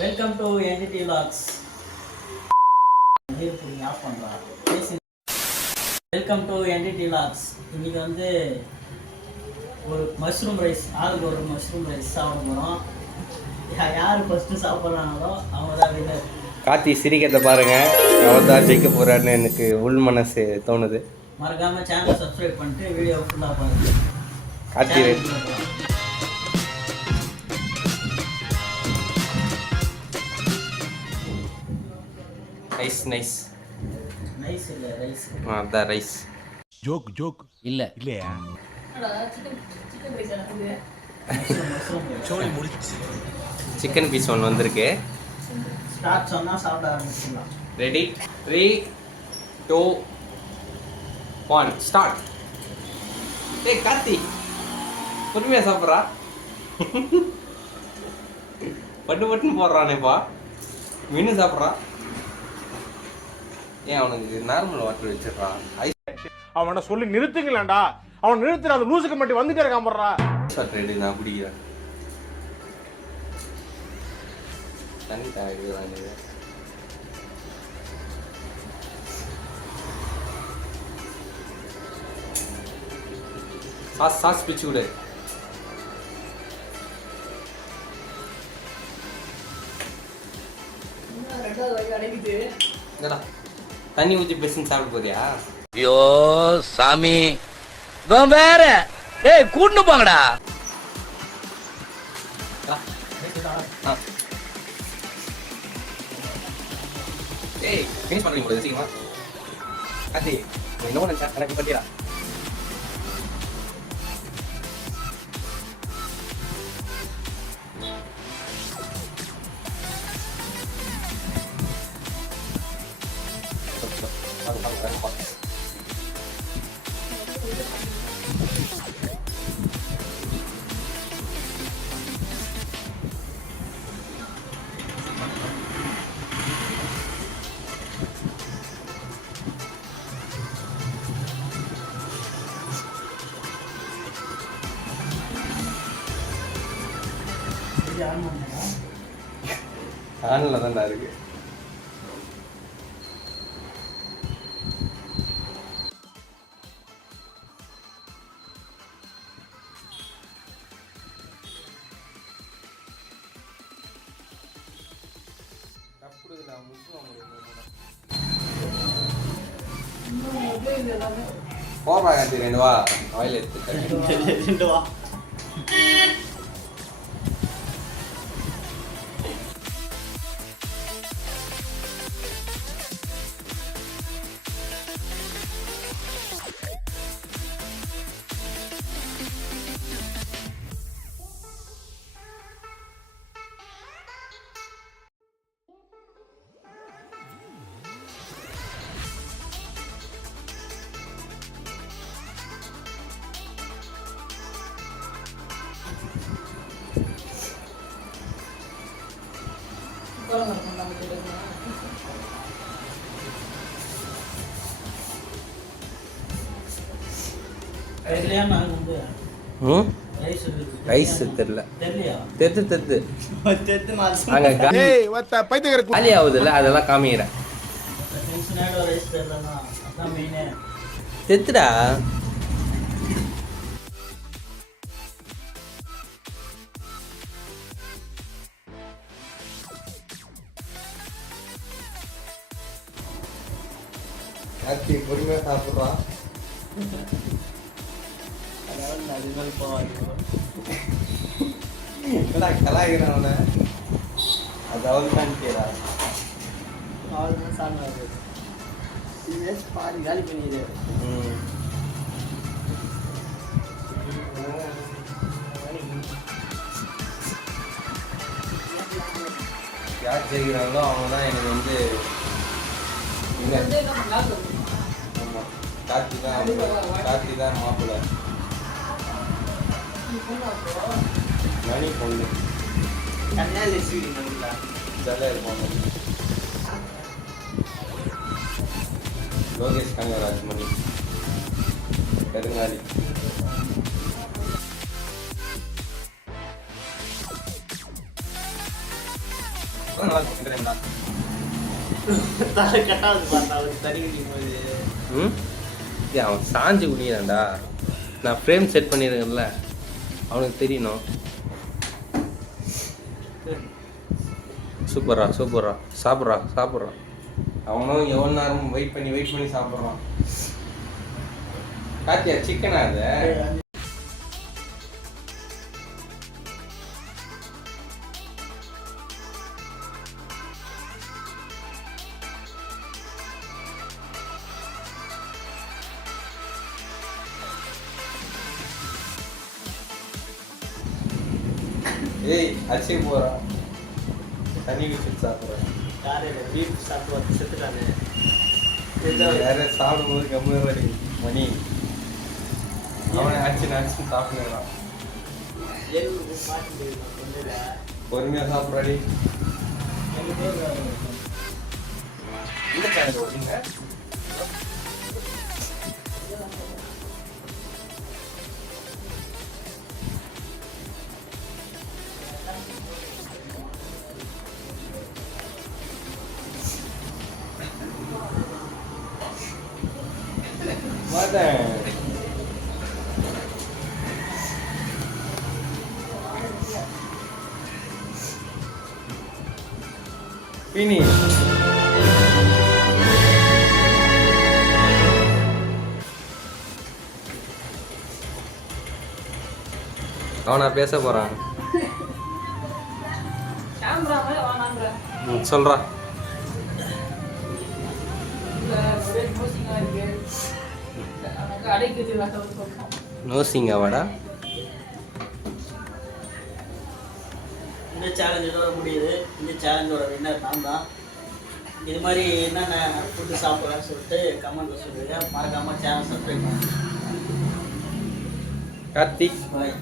Welcome to entity vlogs. Welcome to entity vlogs. இன்னைக்கு வந்து ஒரு மஷ்ரூம் ரைஸ், ஆளுக்கு ஒரு மஷ்ரூம் ரைஸ் சாப்பிட போகிறோம். யார் ஃபஸ்ட்டு சாப்பிட்றாங்களோ அவங்க தான் வின்னர். கார்த்தி சிரிக்கிறத பாருங்க, அவர் தான் ஜெயிக்க போறாருன்னு எனக்கு உள் மனசு தோணுது. மறக்காம சேனலை சப்ஸ்கிரைப் பண்ணிட்டு வீடியோ ஃபுல்லாக பாருங்க. கார்த்தி ரைஸ் நைஸ் நைஸ் இல்லை ரைஸ். அதான் ரைஸ். ஜோக் ஜோக் இல்லை இல்லையா? சோழி முடிச்சு சிக்கன் பீஸ் ஒன்று வந்திருக்கு. ஸ்டார்ட் சொன்னால் சாப்பிட ஆரம்பிச்சிடலாம். Ready 3 2 1 start. ஏய் கார்த்தி பொறுமையா சாப்பிட்றா. பட்டு பட்டுன்னு போடுறானேப்பா. மீன் சாப்பிட்றா. ஏன் அவனுக்கு நார்மல் வாட்டர் வச்சிடறான். அவனை சொல்லி நிறுத்துங்களேன்டா. அவன் நிறுத்துற அந்த லூசுக்கு மட்டும் வந்துட்டே இருக்கான் போடுறா. ஐஸ் வாட்டர் ரெடி, நான் குடிக்கிறேன். தண்ணி தாங்க. சாஸ் பிச்சு விடு. தண்ணி ஊற்றி பெசன் சாப்பிட போறியா? ஐயோ சாமி வேற. ஏய் கூட்டு போங்கடா. ஏய் ஃபினிஷ் பண்ணுறீங்க போது சீக்கிரமா. கார்த்தி இன்னொன்று நினச்சா எனக்கு பண்ணிடா. ஆனில் தான்டா இருக்கு. போறா கார்த்தி 2 வா ஆயில் எடுத்து 2 வா. ரைஸ் தெரியல. தெத்து காலி ஆகுதுல்ல, அதெல்லாம் காமிக்கிறேன். தெத்துடா. கார்த்தி பொறுமையாக சாப்பிட்றான். என்னடா கலாய்கிறான் அவனை. அதாவது தான் கேடா. அவ்வளோதான் சாப்பிடாது. பாதி காலி பண்ணிடு. யார் செய்கிறாங்களோ அவங்க தான் எனக்கு வந்து ஆமாம் கார்த்தி தான் மாப்பிள்ளை. மணி பொண்ணு ஜாலியாக இருப்பாங்க. லோகேஷ் கனகராஜ் மணி கருங்காலி. அதான் நல்லா இருக்கும் entertainment ஆ. தலை கட்டாது பார்த்தா அவருக்கு தண்ணி குடிக்கும் போது. ம் ஏய், அவன் சாஞ்சு குடிக்கிறான்டா. நான் ஃப்ரேம் செட் பண்ணியிருக்கேன்ல, அவனுக்கு தெரியணும். சூப்பரா சூப்பரா சாப்பிட்றா. அவனும் எவ்வளோ நேரம் வெயிட் பண்ணி சாப்பிட்றான். காத்தியா சிக்கனா அது? ஏய் அச்சி போறா, தண்ணி குடிச்சிட்டு சாப்பிட்றேன். காலையில் பீஃப் சாப்பிட்டு செத்துட்டானே. வேற சாப்பிடும்போது கம்முனு மணி அவனை அடிச்சு சாப்பிடுறான். எலும்பு மாட்டி கொண்டு பொறுமையா சாப்பிட்றாடி. இந்த சேனல் ஓடுங்க. மாட்டேன். Finish. அவனா பேச போறான். சொல்றா. நோசிங்க வாடா. இந்த சேலஞ்ச் இதோட முடியுது. இந்த சேலஞ்சோட வின்னர் நான் தான். இது மாதிரி என்னென்ன ஃபுட்டு சாப்பிட்றேன்னு சொல்லிட்டு கமெண்ட்ல சொல்லுங்க. மறக்காம சேனல் சப்ஸ்கிரைப் பண்ணுங்க. கார்த்திக் பாய்.